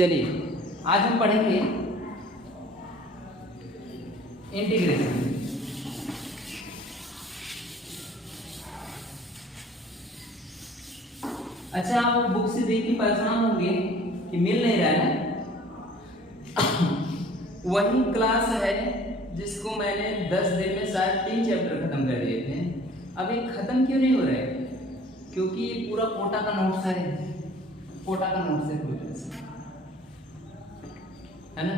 चलिए आज हम पढ़ेंगे इंटीग्रेशन। अच्छा, आप बुक से देख के परेशान होंगे कि मिल नहीं रहा है। वही क्लास है जिसको मैंने 10 दिन में शायद 3 चैप्टर खत्म कर दिए थे। अभी खत्म क्यों नहीं हो रहे? क्योंकि ये पूरा कोटा का नोट्स है, कोटा का नोट्स है पूरी तरह से, है ना?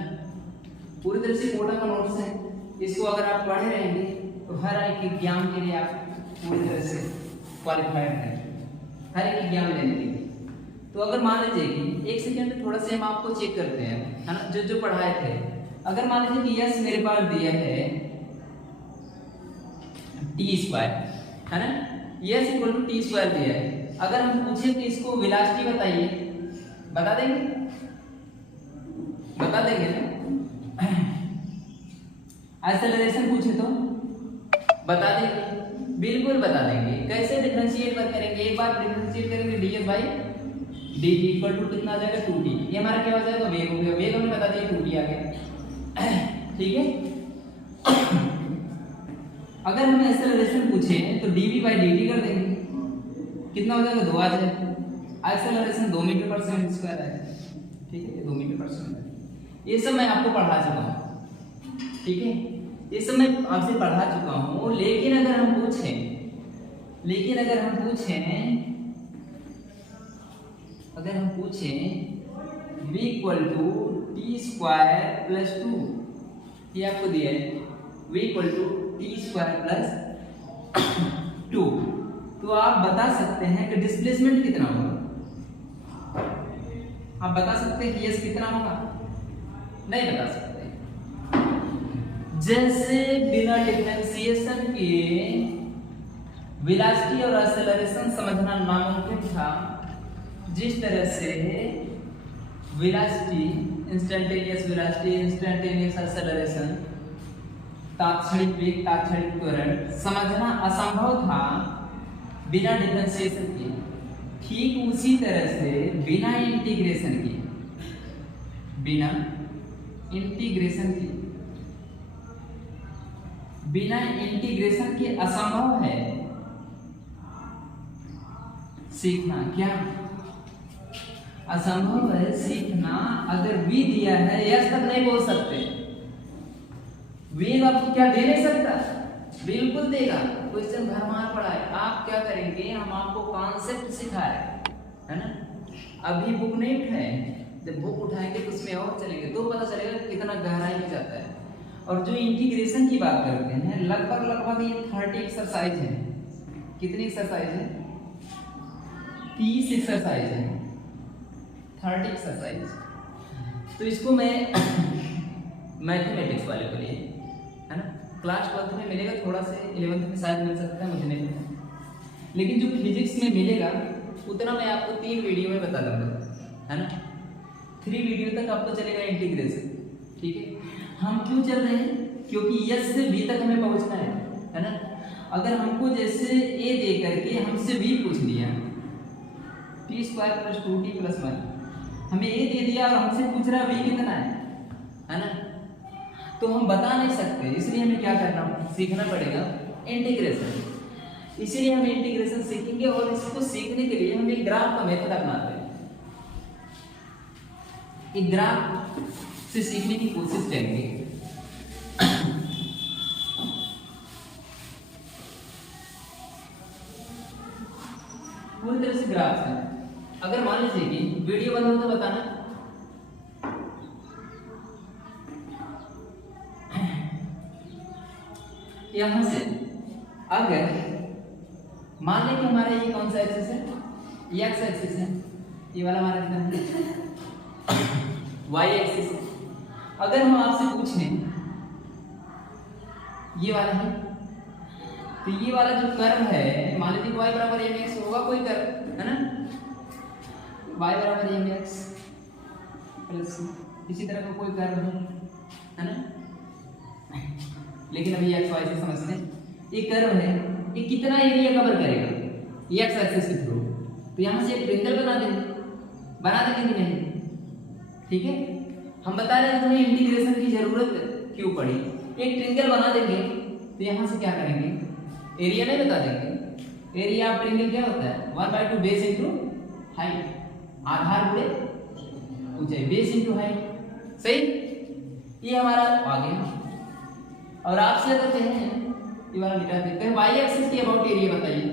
पूरी तरह से कोटा का नोट्स है। इसको अगर आप पढ़े रहेंगे तो हर एक एग्जाम के लिए आप पूरी तरह से क्वालिफाइड हैं, हर एक एग्जाम लेने के लिए। तो अगर मान लीजिए कि एक सेकेंड में थोड़ा सा हम आपको चेक करते हैं, है ना, जो पढ़ाए थे। अगर मान लीजिए कि यस मेरे पास दिया है t², है ना, यस इक्वल टू t² दिया है। अगर हम पूछे कि इसको वेलोसिटी बताइए, बता देंगे? बता देंगे ना? एक्सेलरेशन पूछे तो बता देंगे, बिल्कुल बता देंगे। कैसे डिफरेंशिएट करेंगे? एक बार डिफरेंशिएट करेंगे ds by dt equal to कितना आ जाएगा 2t। ये हमारा क्या हो जाएगा? वेग हो गया। वेग हमें बता दिए 2t आ गया, ठीक है। अगर हमें एक्सेलरेशन पूछे तो dv बाई dt कर देंगे, कितना हो जाएगा? 2 आ जाएगा। एक्सेलरेशन 2 मीटर पर सेकंड स्क्वायर है, ठीक है, 2 मीटर पर सेकंड। ये सब मैं आपको पढ़ा चुका हूँ, ठीक है, ये सब मैं आपसे पढ़ा चुका हूँ। लेकिन अगर हम पूछें v equal to t² plus 2, ये आपको दिया है v equal to t² plus 2, तो आप बता सकते हैं कि डिस्प्लेसमेंट कितना होगा? आप बता सकते हैं कि यस कितना होगा? नहीं बता सकते। जैसे बिना डिफरेंशिएशन के वेलोसिटी और एक्सेलरेशन समझना नामुमकिन था, जिस तरह से velocity, instantaneous velocity, instantaneous acceleration, तात्क्षणिक वेग, तात्क्षणिक त्वरण समझना असंभव था बिना डिफरेंशिएशन के, ठीक उसी तरह से बिना इंटीग्रेशन के असंभव है सीखना। क्या असंभव है सीखना? अगर v दिया है, यस तक नहीं बोल सकते। v आपको क्या दे नहीं सकता? बिल्कुल देगा। क्वेश्चन भरमार पड़ा है। आप क्या करेंगे? हम आपको कॉन्सेप्ट सिखाए, है ना। अभी बुक नहीं उठाए, जब बुक उठाएंगे तो उसमें और चलेंगे तो पता चलेगा कितना गहराई में जाता है। और जो इंटीग्रेशन की बात करते हैं, लगभग ये 30 एक्सरसाइज है। कितनी एक्सरसाइज है? 30 एक्सरसाइज है, 30 एक्सरसाइज। तो इसको मैं मैथमेटिक्स वाले को लिए, है ना, क्लास 12 में मिलेगा, थोड़ा से 11th में शायद मिल सकता है, मुझे नहीं पता। लेकिन जो फिजिक्स में मिलेगा उतना मैं आपको 3 वीडियो में बता दूंगा, है ना। 3 वीडियो तक आपको चलेगा इंटीग्रेशन, ठीक है। हम क्यों चल रहे हैं? क्योंकि यस से बी तक हमें पहुंचना है ना। अगर हमको जैसे ए दे करके हमसे बी पूछ लिया, t² प्लस 2t प्लस 1, हमें ए दे दिया और हमसे पूछ रहा बी कितना है ना, तो हम बता नहीं सकते। इसलिए हमें क्या करना, सीखना पड़ेगा इंटीग्रेशन। इसीलिए हम इंटीग्रेशन सीखेंगे और इसको सीखने के लिए हम एक ग्राफ का मेथड अपनाते हैं। एक ग्राफ से सीखने की कोशिश करेंगे। पूरी तरह से ग्राफ है। अगर मान लीजिए कि वीडियो बंद हो तो बताना। यहां से अगर मान लें कि हमारा ये कौन सा एक्सिस है? ये एक्स एक्सिस है, ये वाला हमारा कितना है? वाई एक्सिस है। अगर हम आपसे पूछें ये वाला है, तो ये वाला जो कर्व है, मान लीजिए y बराबर mx होगा कोई कर्व, है ना, y बराबर mx प्लस इसी तरह का कोई कर्व है ना। लेकिन अभी x y से समझते हैं। ये कर्व है, ये कितना एरिया कवर करेगा? x एक्सिस के थ्रू। तो यहाँ से एक ट्रायंगल बना देंगे कि नहीं? ठीक है, हम बता रहे हैं तुम्हें इंटीग्रेशन की जरूरत क्यों पड़ी। एक ट्रिंगल बना देंगे तो यहाँ से क्या करेंगे, एरिया नहीं बता देंगे। एरिया ऑफ ट्रिंगल क्या होता है, 1/2 बेस इंटू हाइट, आधार गुणे ऊंचाई, बेस इंटू हाइट। सही, ये हमारा आ गया। और आपसे अगर कहें ये वाला मिटा देते हैं, वाई एक्सिस की अबाउट एरिया बताइए,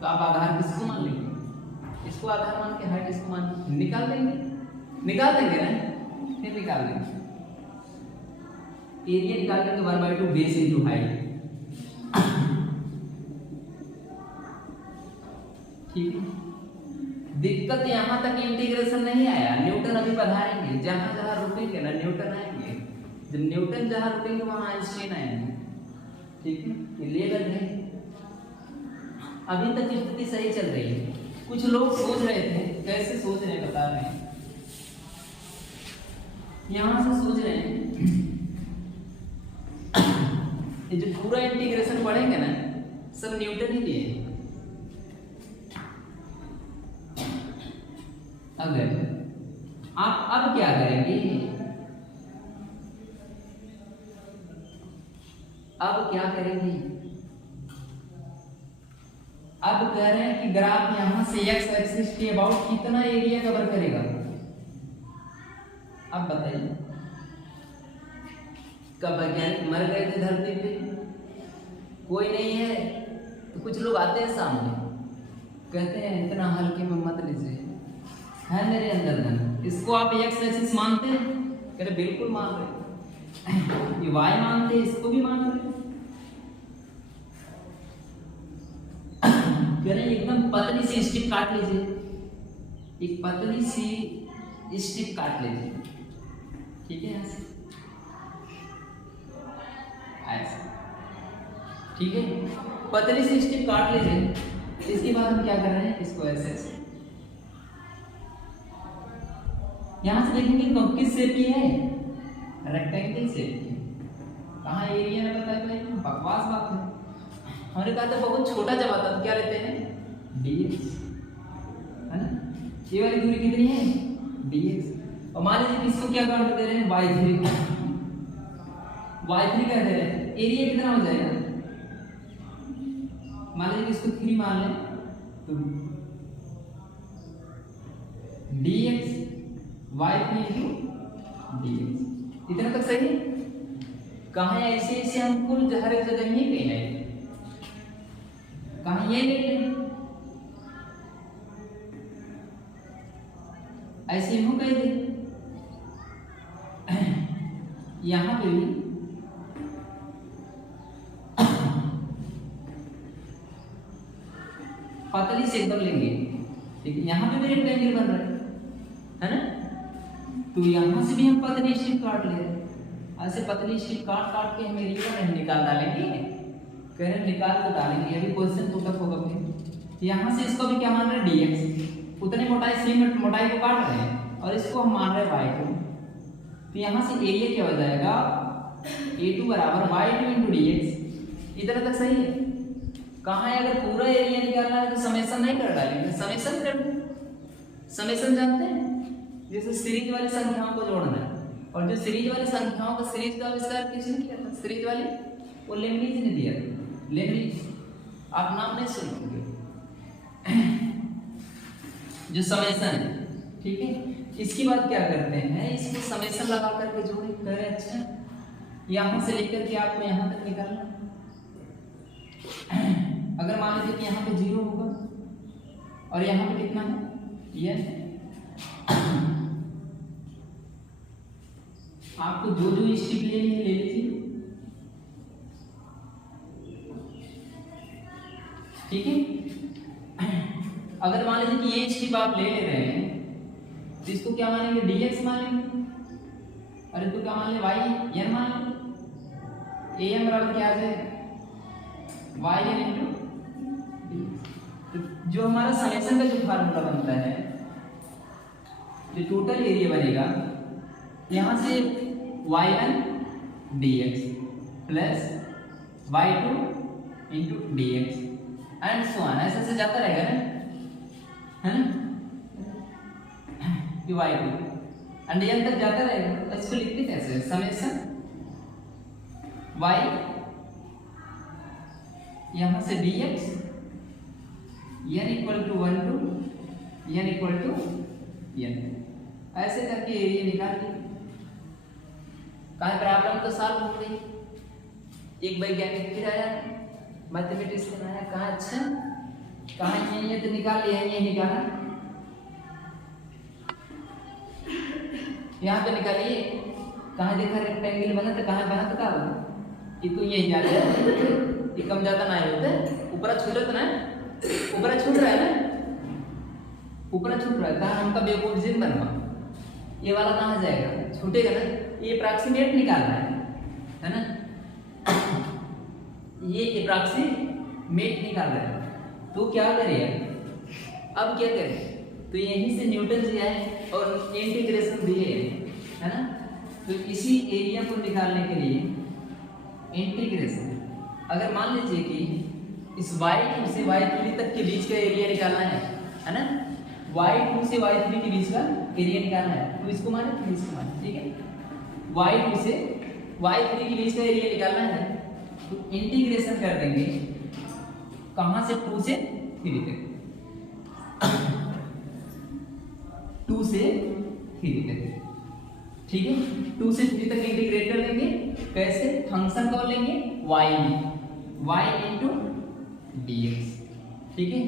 तो आप आधार किसको मान लेंगे, इसको आधार मान के हाइट इसको मान निकाल देंगे ना, फिर निकाल देंगे एरिया, निकाल देंगे 1/2 बेस इंटू हाइट। ठीक है, दिक्कत यहाँ तक इंटीग्रेशन नहीं आया, न्यूटन अभी पढ़ाएंगे, जहां जहां रुकेंगे ना न्यूटन आएंगे, जब न्यूटन जहां रुकेंगे वहां आइंस्टीन आएंगे। ठीक है, क्लियर है। अभी तक स्थिति सही चल रही है। कुछ लोग सोच रहे थे, कैसे सोच रहे हैं बता रहे हैं, यहां से सोच रहे हैं ये जो पूरा इंटीग्रेशन पढ़ेंगे ना सब न्यूटन ही दिए। अगर आप अब क्या करेंगे, अब क्या करेंगे, अब कह रहे हैं कि ग्राफ यहां से एक्स एक्सिस के अबाउट कितना एरिया कवर करेगा। अब बताइए, कब वैज्ञानिक मर गए थे धरती पे, कोई नहीं है, तो कुछ लोग आते हैं सामने कहते हैं इतना हल्के में मत लीजिए, है मेरे अंदर धन, इसको आप एक्स एक्सिस मानते हैं, कह रहे बिल्कुल मान रहे। ये वाई मानते हैं, इसको भी मान रहे, कह रहे एकदम पतली सी स्ट्रिप काट लीजिए, एक पतली सी स्ट्रिप काट लीजिए। ठीक है, ऐसे ऐसे, ठीक है, पतली सी स्ट्रिप काट लीजिए। इसके बाद हम क्या कर रहे हैं, इसको ऐसे ऐसे यहां से देखेंगे किस शेप की है, रेक्टेंगल शेप की। कहाँ एरिया ने बताया भाई, बकवास बात है। हमने कहा था बहुत छोटा जब आता तो क्या लेते हैं, dx, है ना, ये वाली दूरी कितनी है, dx। और मान लीजिए इसको क्या काउंट दे रहे हैं, y3 कह दे रहे हैं, एरिया कितना हो जाएगा, मान लीजिए इसको 3 मान लें तो dx y3 into dx, इतना तक सही। कहाँ ऐसे ऐसे हम कुल हर एक जगह ही कहीं आए, कहाँ ये ले ऐसे हो गए थे, यहां पे भी पतली से एकदम लेंगे, ठीक है, यहां पे भी रेक्टेंगल बन रहा है ना, तो यहां से भी हम पतली स्ट्रिप काट ले रहे हैं, ऐसे पतली स्ट्रिप काट काट के हम एरिया नहीं निकाल डालेंगे, कह रहे हैं निकाल तो डालेंगे, अभी क्वेश्चन पुट अप होगा फिर। यहां से इसको भी क्या मान रहे हैं, dx, उतने मोटाई सेम मोटाई को काट रहे हैं, और इसको हम मान रहे हैं y2, तो यहां से एरिया क्या हो जाएगा, a2 बराबर y2 into dx। इधर तक सही है। कहाँ है, अगर पूरा एरिया निकालना है तो समेशन नहीं कर डालेंगे, समेशन कर, समेशन जानते हैं, जैसे सीरीज वाली संख्याओं को जोड़ना है, और जो सीरीज वाली संख्याओं का सीरीज का आविष्कार किसने किया था, सीरीज वाली वो लेबनिज ने दिया था, लेबनिज, आप नाम नहीं सुनोगे, जो समेशन है। ठीक है, इसके बाद क्या करते हैं, इसको समेशन लगा करके जोड़े, कह रहे अच्छा यहां से लेकर के आपको यहां तक निकालना। अगर मान लीजिए कि यहाँ पे 0 होगा और यहाँ पे कितना है, ये आपको जो जो स्ट्रिप लेनी है ले लीजिए। ठीक है, अगर मान लीजिए कि ये स्ट्रिप आप ले रहे हैं तो इसको क्या मानेंगे, dx मान लेंगे, और इसको क्या मान ले, y n मान लेंगे, am बराबर क्या आ जाएगा, y n इंटू dx। तो जो हमारा समेशन का जो फार्मूला बनता है, जो टोटल एरिया बनेगा, यहाँ से y1 dx plus y2 into dx and so on, ऐसे ऐसे जाता रहेगा ना, है ना, y2 अंडरलाइन तक जाता रहेगा। तो इसको लिखते कैसे, समेशन y यहां से dx n equal to 1 to n equal to n, ऐसे करके एरिया निकाल लिया। कहाँ प्रॉब्लम तो सॉल्व हो गई। एक वैज्ञानिक फिर आया, मैथमेटिशियन आया, कहा अच्छा कहाँ ये तो निकाल लिया, ये निकाला, यहाँ पे निकालिए, कहाँ देखा रेक्टेंगल बना तो कहाँ बना तो कहा कि तो यही जा रहा है, ये कम ज्यादा ना होता है, ऊपर छूट रहा है ना, ऊपर छूट रहा है ना, ऊपर छूट रहा है, कहाँ हमका बेवकूफ जिन बनवा, ये वाला कहाँ जाएगा, छूटेगा ना, ये अप्रॉक्सीमेट निकालना है ना, ये अप्रॉक्सीमेट निकाल रहा है। तो क्या करें, अब क्या करें, तो यहीं से न्यूटन दिया है और इंटीग्रेशन दिए है ना, तो इसी एरिया को निकालने के लिए इंटीग्रेशन, अगर मान लीजिए कि इस y2 से y3 तक के बीच का एरिया निकालना है ना, y2 से y3 के बीच का एरिया निकालना है, तो इसको माने तो इसको माने, ठीक है, y2 से y3 के बीच का एरिया निकालना है, तो इंटीग्रेशन कर देंगे कहां से, 2 से 3 तक, 2 से 3 तक, ठीक है, 2 से 3 तक इंटीग्रेट कर देंगे, कैसे, फंक्शन कौन लेंगे, y इंटू dx, ठीक है,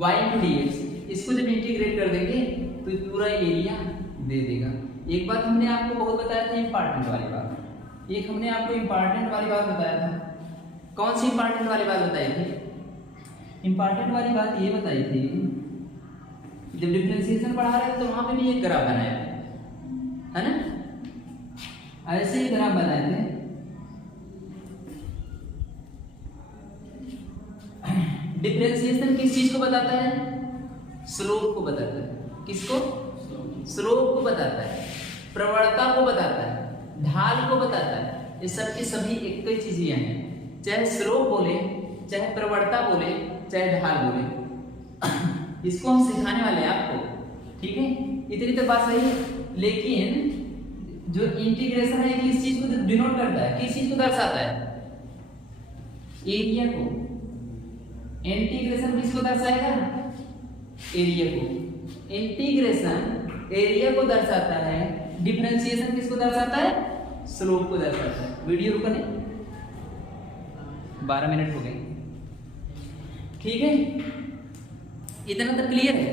y इंटू dx, इसको जब इंटीग्रेट कर देंगे तो ये पूरा एरिया दे देगा। एक बात हमने आपको बहुत बताया था, इंपॉर्टेंट वाली बात, एक हमने आपको इंपॉर्टेंट वाली बात बताया था, कौन सी इंपॉर्टेंट वाली बात बताई थी, इंपॉर्टेंट वाली बात ये बताई थी, जब डिफरेंशिएशन पढ़ा रहे थे तो वहां पे भी एक ग्राफ बनाया है ना, ऐसे ही ग्राफ बनाए थे, डिफरेंशिएशन किस चीज को बताता है, स्लोप को बताता है, किसको, स्लोप को बताता है, प्रवणता को बताता है, ढाल को बताता है, ये सब की सभी एक ही चीजें हैं, चाहे स्लोप बोले, चाहे प्रवणता बोले, चाहे ढाल बोले, इसको हम सिखाने वाले हैं आपको, ठीक है, इतनी तो बात सही है। लेकिन जो इंटीग्रेशन है किस चीज को डिनोट करता है, किस चीज को दर्शाता है, एरिया को, इंटीग्रेशन किसको दर्शाएगा, एरिया को, इंटीग्रेशन एरिया को दर्शाता है, डिफरेंशिएशन किसको दर्शाता है, स्लोप को दर्शाता है। वीडियो रुका नहीं, 12 मिनट हो गए, ठीक है, इतना तो क्लियर है।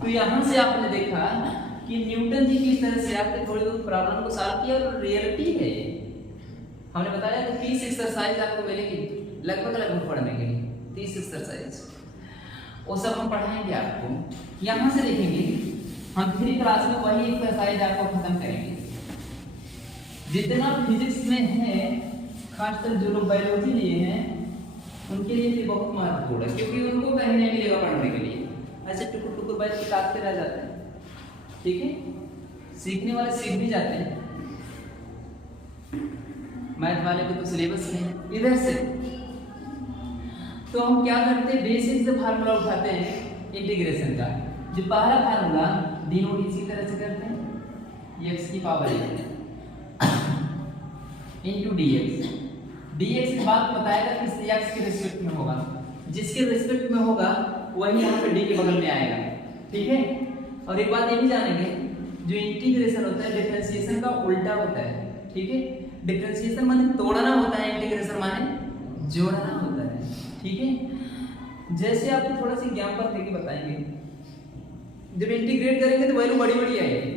तो यहां से आपने देखा कि न्यूटन जी किस तरह से आपके थोड़ी बहुत प्रॉब्लम को सॉल्व किया, और रियलिटी है, हमने बताया तो 30 एक्सरसाइज आपको मिलेगी लगभग पढ़ने के लिए, 30 एक्सरसाइज, वो सब हम पढ़ाएंगे आपको। यहाँ से देखेंगे हम 3 क्लास में वही एक्सरसाइज आपको खत्म करेंगे, जितना फिजिक्स में है, खासकर जो लोग बायोलॉजी लिए हैं उनके लिए भी बहुत महत्वपूर्ण है, क्योंकि उनको कहीं नहीं मिलेगा पढ़ने के लिए, ऐसे टुकुर टुकुर बैठ के काटते रह जाते हैं, ठीक है, सीखने वाले सीख भी जाते हैं, मैथ वाले को तो सिलेबस नहीं इधर से। तो हम क्या करते हैं, बेसिक से फार्मूला उठाते हैं इंटीग्रेशन का, जो पहला फार्मूला डिनोट इसी तरह से करते हैं, x की पावर इंटू dx, dx की बात बताएगा किस x के रिस्पेक्ट में होगा, जिसके रिस्पेक्ट में होगा वही यहाँ पे d के बगल में आएगा, ठीक है। और एक बात ये भी जानेंगे, जो इंटीग्रेशन होता है डिफरेंशिएशन का उल्टा होता है, ठीक है, डिफरेंशिएशन माने तोड़ना होता है, इंटीग्रेशन माने जोड़ना होता है, ठीक है। जैसे आपको थोड़ा सी एग्जांपल देके बताएंगे, जब इंटीग्रेट करेंगे तो वैल्यू बड़ी बड़ी आएगी,